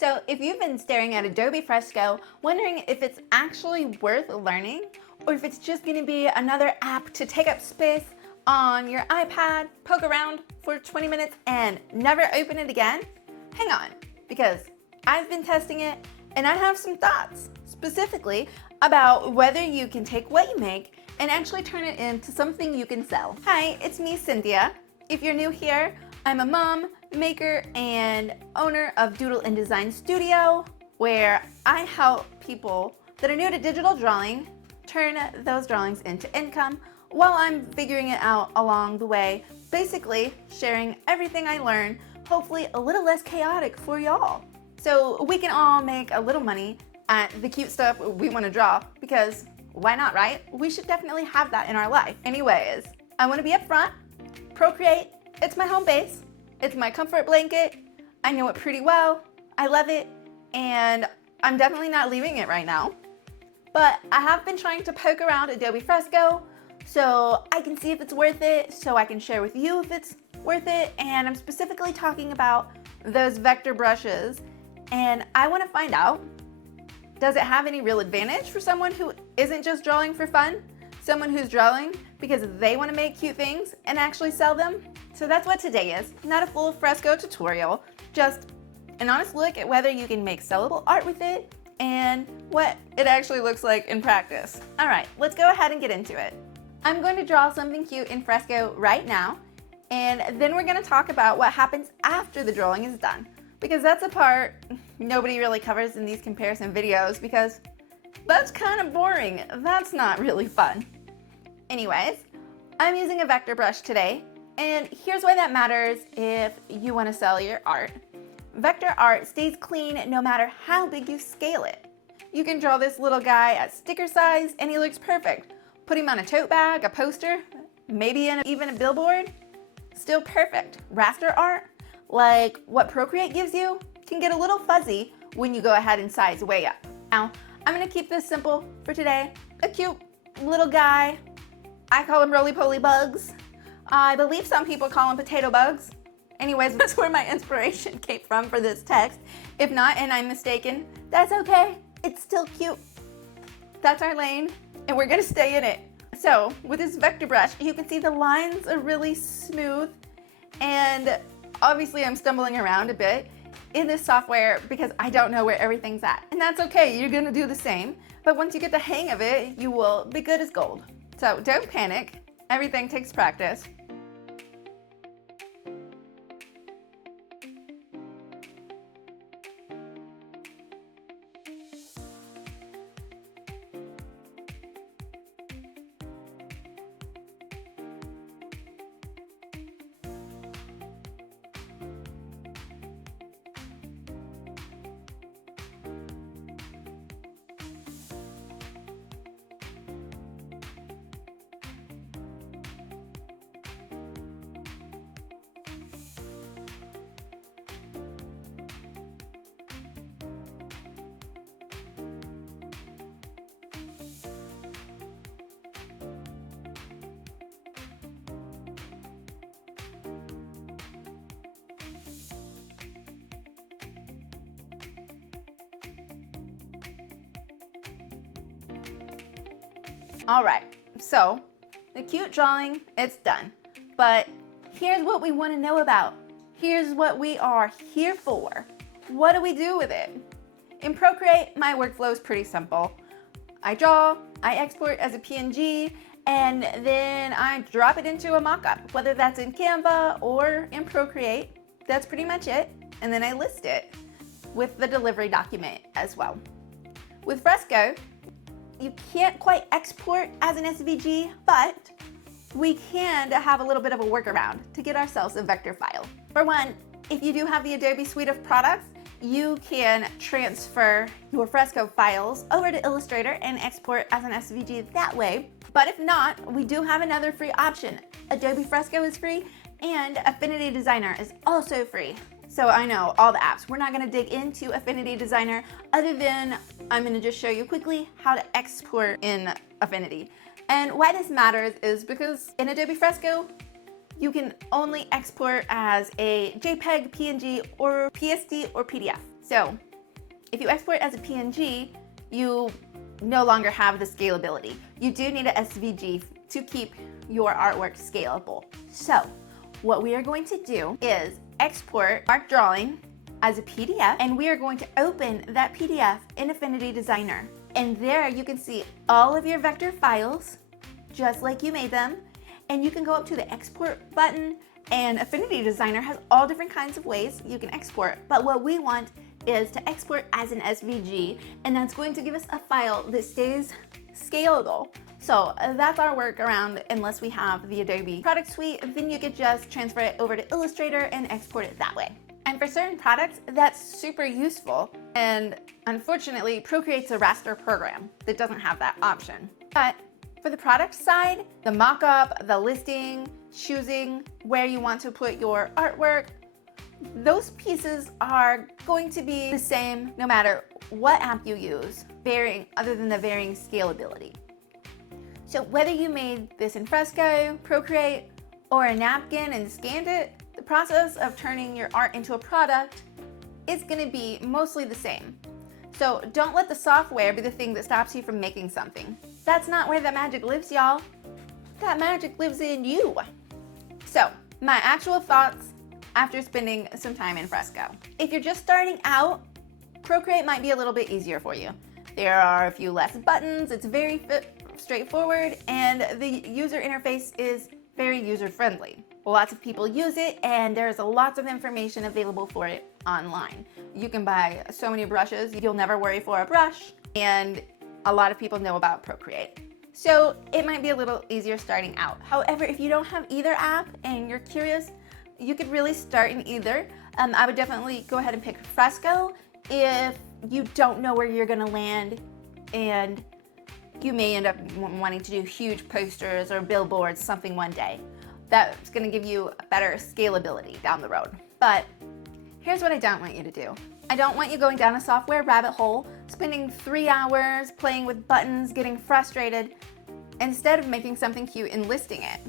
So if you've been staring at Adobe Fresco, wondering if it's actually worth learning, or if it's just gonna be another app to take up space on your iPad, poke around for 20 minutes and never open it again, hang on, because I've been testing it and I have some thoughts, specifically about whether you can take what you make and actually turn it into something you can sell. Hi, it's me, Cynthia. If you're new here, I'm a mom, maker, and owner of Doodle and Design Studio, where I help people that are new to digital drawing turn those drawings into income while I'm figuring it out along the way, basically sharing everything I learn, hopefully a little less chaotic for y'all. So we can all make a little money at the cute stuff we want to draw, because why not, right? We should definitely have that in our life. Anyways, I want to be upfront. Procreate, it's my home base. It's my comfort blanket. I know it pretty well. I love it, and I'm definitely not leaving it right now. But I have been trying to poke around Adobe Fresco so I can see if it's worth it, so I can share with you if it's worth it, and I'm specifically talking about those vector brushes, and I want to find out, does it have any real advantage for someone who isn't just drawing for fun? Someone who's drawing because they want to make cute things and actually sell them? So that's what today is. Not a full Fresco tutorial, just an honest look at whether you can make sellable art with it and what it actually looks like in practice. All right, let's go ahead and get into it. I'm going to draw something cute in Fresco right now, and then we're going to talk about what happens after the drawing is done, because that's a part nobody really covers in these comparison videos, because that's kind of boring. That's not really fun. Anyways, I'm using a vector brush today, and here's why that matters if you want to sell your art. Vector art stays clean no matter how big you scale it. You can draw this little guy at sticker size and he looks perfect. Put him on a tote bag, a poster, maybe even a billboard, still perfect. Raster art, like what Procreate gives you, can get a little fuzzy when you go ahead and size way up. Now, I'm gonna keep this simple for today. A cute little guy. I call him roly-poly bugs. I believe some people call them potato bugs. Anyways, that's where my inspiration came from for this text. If not, and I'm mistaken, that's okay. It's still cute. That's our lane, and we're gonna stay in it. So with this vector brush, you can see the lines are really smooth, and obviously I'm stumbling around a bit in this software because I don't know where everything's at. And that's okay, you're gonna do the same. But once you get the hang of it, you will be good as gold. So don't panic, everything takes practice. All right, so the cute drawing, it's done. But here's what we want to know about. Here's what we are here for. What do we do with it? In Procreate, my workflow is pretty simple. I draw, I export as a PNG, and then I drop it into a mockup, whether that's in Canva or in Procreate. That's pretty much it. And then I list it with the delivery document as well. With Fresco, you can't quite export as an SVG, but we can have a little bit of a workaround to get ourselves a vector file. For one, if you do have the Adobe suite of products, you can transfer your Fresco files over to Illustrator and export as an SVG that way. But if not, we do have another free option. Adobe Fresco is free and Affinity Designer is also free. So I know all the apps. We're not gonna dig into Affinity Designer other than I'm gonna just show you quickly how to export in Affinity. And why this matters is because in Adobe Fresco, you can only export as a JPEG, PNG, or PSD or PDF. So If you export as a PNG, you no longer have the scalability. You do need a SVG to keep your artwork scalable. So what we are going to do is export our drawing as a PDF, and we are going to open that PDF in Affinity Designer. And there you can see all of your vector files, just like you made them, and you can go up to the export button, and Affinity Designer has all different kinds of ways you can export, but what we want is to export as an SVG, and that's going to give us a file that stays scalable. So that's our workaround. Unless we have the Adobe product suite, then you could just transfer it over to Illustrator and export it that way. And for certain products, that's super useful. And unfortunately, Procreate's a raster program that doesn't have that option. But for the product side, the mock-up, the listing, choosing where you want to put your artwork, those pieces are going to be the same no matter what app you use, other than the varying scalability. So whether you made this in Fresco, Procreate, or a napkin and scanned it, the process of turning your art into a product is going to be mostly the same. So don't let the software be the thing that stops you from making something. That's not where the magic lives, y'all. That magic lives in you. So my actual thoughts after spending some time in Fresco. If you're just starting out, Procreate might be a little bit easier for you. There are a few less buttons, it's very straightforward, and the user interface is very user-friendly. Lots of people use it, and there's lots of information available for it online. You can buy so many brushes, you'll never worry for a brush, and a lot of people know about Procreate. So it might be a little easier starting out. However, if you don't have either app and you're curious, you could really start in either. I would definitely go ahead and pick Fresco if you don't know where you're gonna land and you may end up wanting to do huge posters or billboards, something one day. That's gonna give you better scalability down the road. But here's what I don't want you to do. I don't want you going down a software rabbit hole, spending 3 hours playing with buttons, getting frustrated, instead of making something cute and listing it.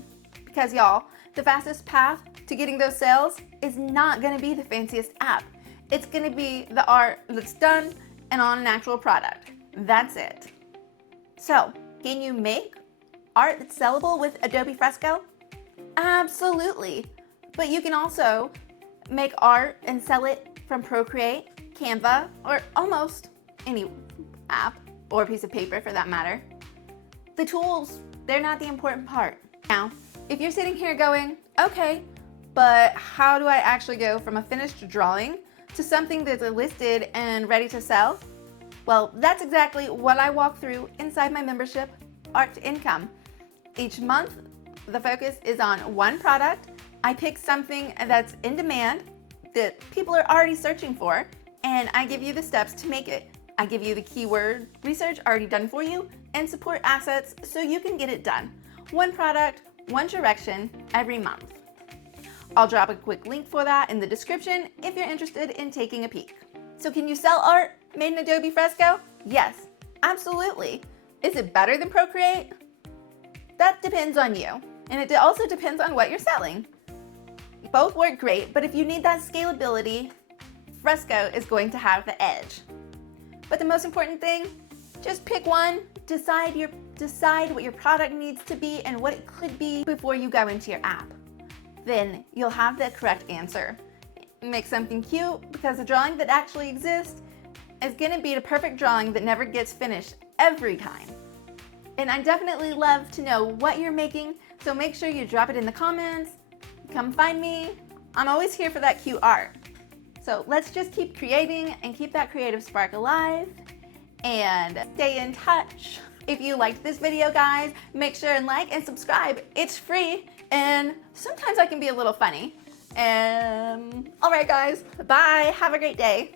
Because y'all, the fastest path to getting those sales is not gonna be the fanciest app. It's gonna be the art that's done and on an actual product. That's it. So, can you make art that's sellable with Adobe Fresco? Absolutely. But you can also make art and sell it from Procreate, Canva, or almost any app or piece of paper for that matter. The tools, they're not the important part. Now, if you're sitting here going, okay, but how do I actually go from a finished drawing to something that's listed and ready to sell? Well, that's exactly what I walk through inside my membership, Art to Income. Each month, the focus is on one product. I pick something that's in demand, that people are already searching for, and I give you the steps to make it. I give you the keyword research already done for you and support assets so you can get it done. One product, one direction every month. I'll drop a quick link for that in the description if you're interested in taking a peek. So can you sell art made in Adobe Fresco? Yes, absolutely. Is it better than Procreate? That depends on you. And it also depends on what you're selling. Both work great, but if you need that scalability, Fresco is going to have the edge. But the most important thing, just pick one, decide what your product needs to be and what it could be before you go into your app. Then you'll have the correct answer. Make something cute, because the drawing that actually exists is gonna be the perfect drawing that never gets finished every time. And I definitely love to know what you're making, so make sure you drop it in the comments. Come find me. I'm always here for that cute art. So let's just keep creating and keep that creative spark alive and stay in touch. If you liked this video, guys, make sure and like and subscribe. It's free, and sometimes I can be a little funny. All right, guys, bye. Have a great day.